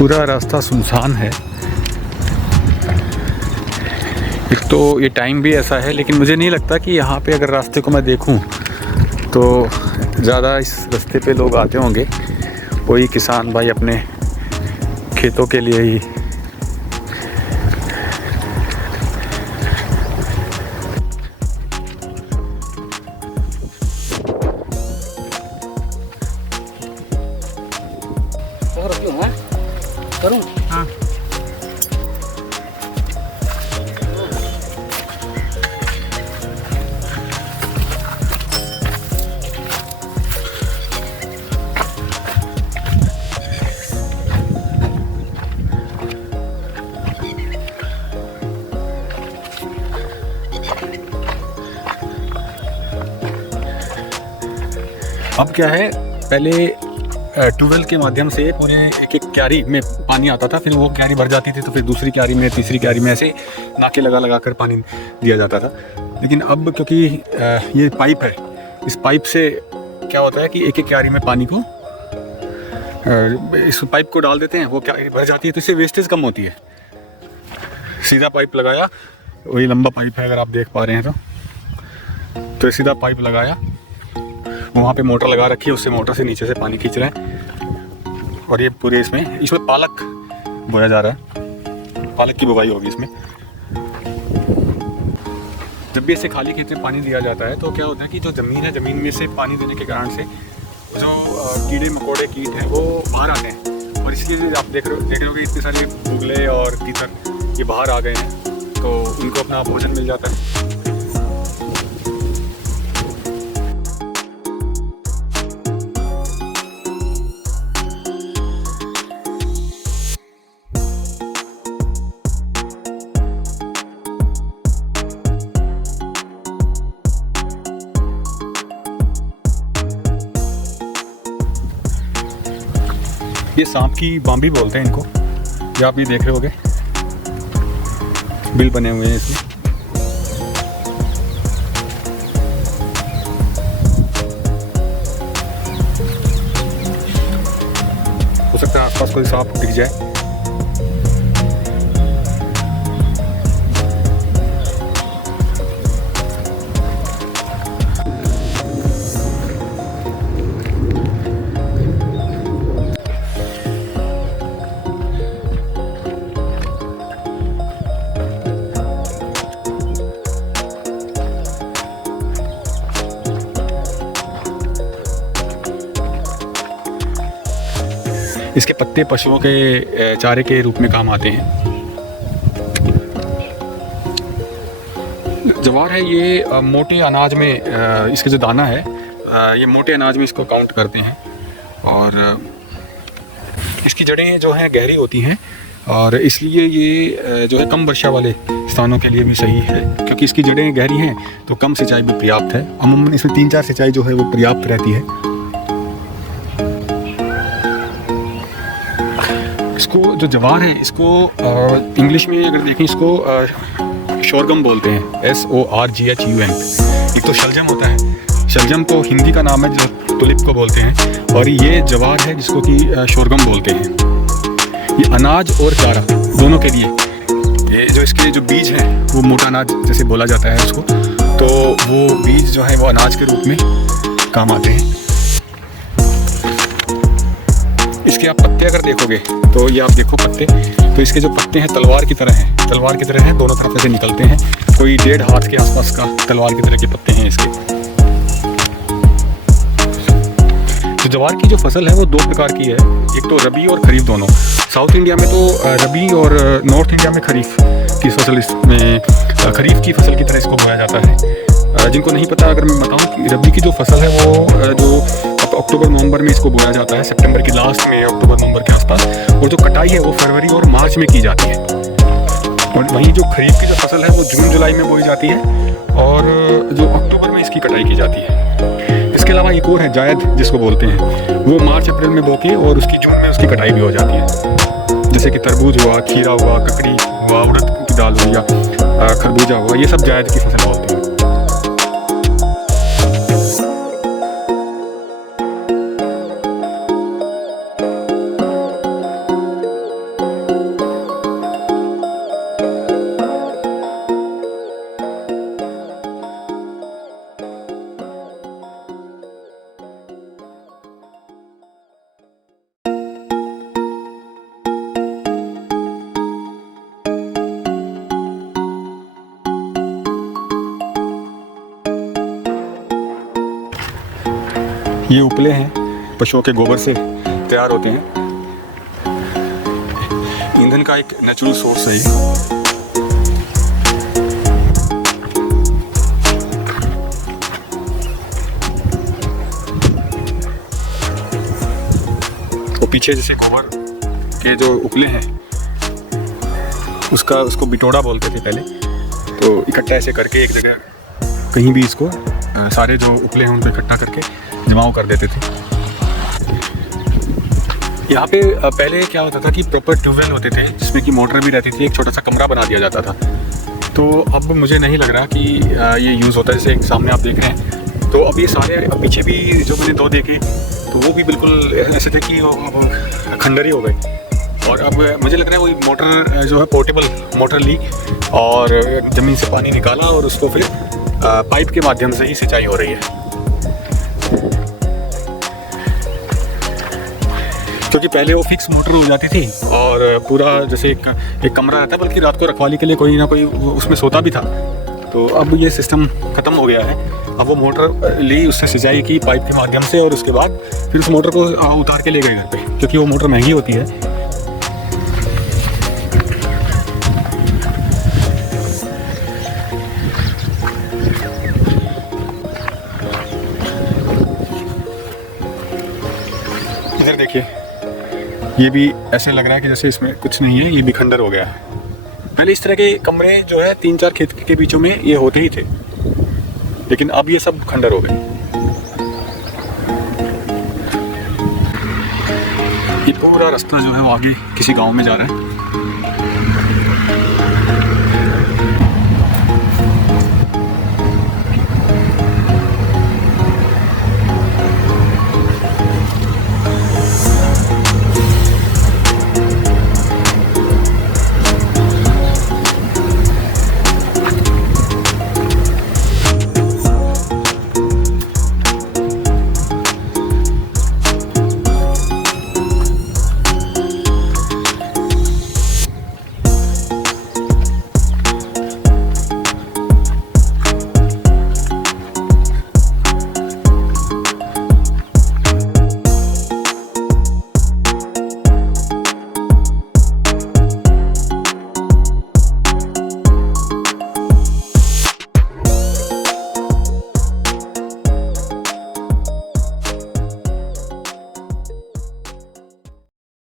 पूरा रास्ता सुनसान है। एक तो ये टाइम भी ऐसा है, लेकिन मुझे नहीं लगता कि यहाँ पे अगर रास्ते को मैं देखूँ तो ज़्यादा इस रास्ते पे लोग आते होंगे। वही किसान भाई अपने खेतों के लिए ही। करूं? हाँ। अब क्या है, पहले ट्यूबवेल के माध्यम से पूरे एक एक क्यारी में पानी आता था, फिर वो क्यारी भर जाती थी तो फिर दूसरी क्यारी में, तीसरी क्यारी में, ऐसे नाके लगा लगा कर पानी दिया जाता था। लेकिन अब क्योंकि ये पाइप है, इस पाइप से क्या होता है कि एक एक क्यारी में पानी को इस पाइप को डाल देते हैं, वो क्यारी भर जाती है, तो इससे वेस्टेज कम होती है। सीधा पाइप लगाया, वही लंबा पाइप है अगर आप देख पा रहे हैं तो सीधा पाइप लगाया, वहाँ पे मोटर लगा रखी है, उससे मोटर से नीचे से पानी खींच रहे हैं। और ये पूरे इसमें पालक बोया जा रहा है, पालक की बुवाई होगी इसमें। जब भी ऐसे खाली खेत में पानी दिया जाता है तो क्या होता है कि जो ज़मीन है, ज़मीन में से पानी देने के कारण से जो कीड़े मकोड़े कीट हैं वो बाहर आते हैं, और इसलिए आप देख रहे होगे इतने सारे बुगले और तीतर ये बाहर आ गए हैं, तो इनको अपना भोजन मिल जाता है। ये सांप की बाम्बी बोलते हैं इनको, ये आप भी देख रहे होगे, बिल बने हुए हैं इसमें। हो सकता है आसपास कोई सांप दिख जाए। इसके पत्ते पशुओं के चारे के रूप में काम आते हैं। ज्वार है ये मोटे अनाज में, इसके जो दाना है ये मोटे अनाज में इसको काउंट करते हैं, और इसकी जड़ें जो हैं गहरी होती हैं, और इसलिए ये जो है कम वर्षा वाले स्थानों के लिए भी सही है, क्योंकि इसकी जड़ें गहरी हैं तो कम सिंचाई भी पर्याप्त है। अमूमन इसमें 3-4 सिंचाई जो है वो पर्याप्त रहती है। इसको जो ज्वार है, इसको इंग्लिश में अगर देखें इसको शोरगम बोलते हैं, SORGHUM। एक तो शलजम होता है, शलजम तो हिंदी का नाम है जो तुलिप को बोलते हैं, और ये ज्वार है जिसको कि शोरगम बोलते हैं। ये अनाज और चारा दोनों के लिए, ये जो इसके जो बीज हैं वो मोटा अनाज जैसे बोला जाता है उसको, तो वो बीज जो है वो अनाज के रूप में काम आते हैं। इसके आप पत्ते अगर देखोगे तो ये आप देखो पत्ते, तो इसके जो पत्ते हैं तलवार की तरह हैं, तलवार की तरह हैं, दोनों तरफ से निकलते हैं, कोई 1.5 हाथ के आसपास का तलवार की तरह के पत्ते हैं इसके। तो ज्वार की जो फसल है वो 2 प्रकार की है, एक तो रबी और खरीफ दोनों। साउथ इंडिया में तो रबी, और नॉर्थ इंडिया में खरीफ की फसल, इसमें खरीफ की फसल की तरह इसको बोया जाता है। जिनको नहीं पता अगर मैं बताऊं कि रबी की जो फसल है वो जो अक्टूबर नवंबर में इसको बोया जाता है, सितंबर की लास्ट में, अक्टूबर नवंबर के आसपास, और जो कटाई है वो फरवरी और मार्च में की जाती है। और वहीं जो खरीफ की जो फसल है वो जून जुलाई में बोई जाती है, और जो अक्टूबर में इसकी कटाई की जाती है। इसके अलावा एक और है जायद जिसको बोलते हैं, वो मार्च अप्रैल में बोके और उसकी जून में उसकी कटाई भी हो जाती है। जैसे कि तरबूज हुआ, खीरा हुआ, ककड़ी हुआ, उड़द की दाल हुई, या खरबूजा हुआ, ये सब जायद की फसल बोलते हैं। ये उपले हैं पशुओं के गोबर से तैयार होते हैं। ईंधन का एक नेचुरल सोर्स है ये। तो पीछे जैसे गोबर के जो उपले हैं उसको बिटोड़ा बोलते थे पहले। तो इकट्ठा ऐसे करके एक जगह कहीं भी इसको सारे जो उपले हैं उनको इकट्ठा करके जमाव कर देते थे। यहाँ पे पहले क्या होता था कि प्रॉपर ट्यूबवेल होते थे जिसमें कि मोटर भी रहती थी, एक छोटा सा कमरा बना दिया जाता था। तो अब मुझे नहीं लग रहा कि ये यूज़ होता है। जैसे एक सामने आप देख रहे हैं, तो अब ये सारे पीछे भी जो मैंने दो देखे तो वो भी बिल्कुल ऐसे थे कि वो खंडर ही हो गए। और अब मुझे लग रहा है वही मोटर जो है पोर्टेबल मोटर ली और ज़मीन से पानी निकाला और उसको फिर पाइप के माध्यम से ही सिंचाई हो रही है। क्योंकि पहले वो फिक्स मोटर हो जाती थी और पूरा जैसे एक कमरा रहता है, बल्कि रात को रखवाली के लिए कोई ना कोई उसमें सोता भी था। तो अब ये सिस्टम ख़त्म हो गया है। अब वो मोटर ली, उससे सिंचाई की पाइप के माध्यम से और उसके बाद फिर उस मोटर को उतार के ले गए घर पे, क्योंकि वो मोटर महंगी होती है। इधर देखिए, ये भी ऐसे लग रहा है कि जैसे इसमें कुछ नहीं है, ये भी खंडर हो गया है। पहले इस तरह के कमरे जो है 3-4 खेत के बीचों में ये होते ही थे, लेकिन अब ये सब खंडर हो गए। ये पूरा रास्ता जो है वो आगे किसी गांव में जा रहा है।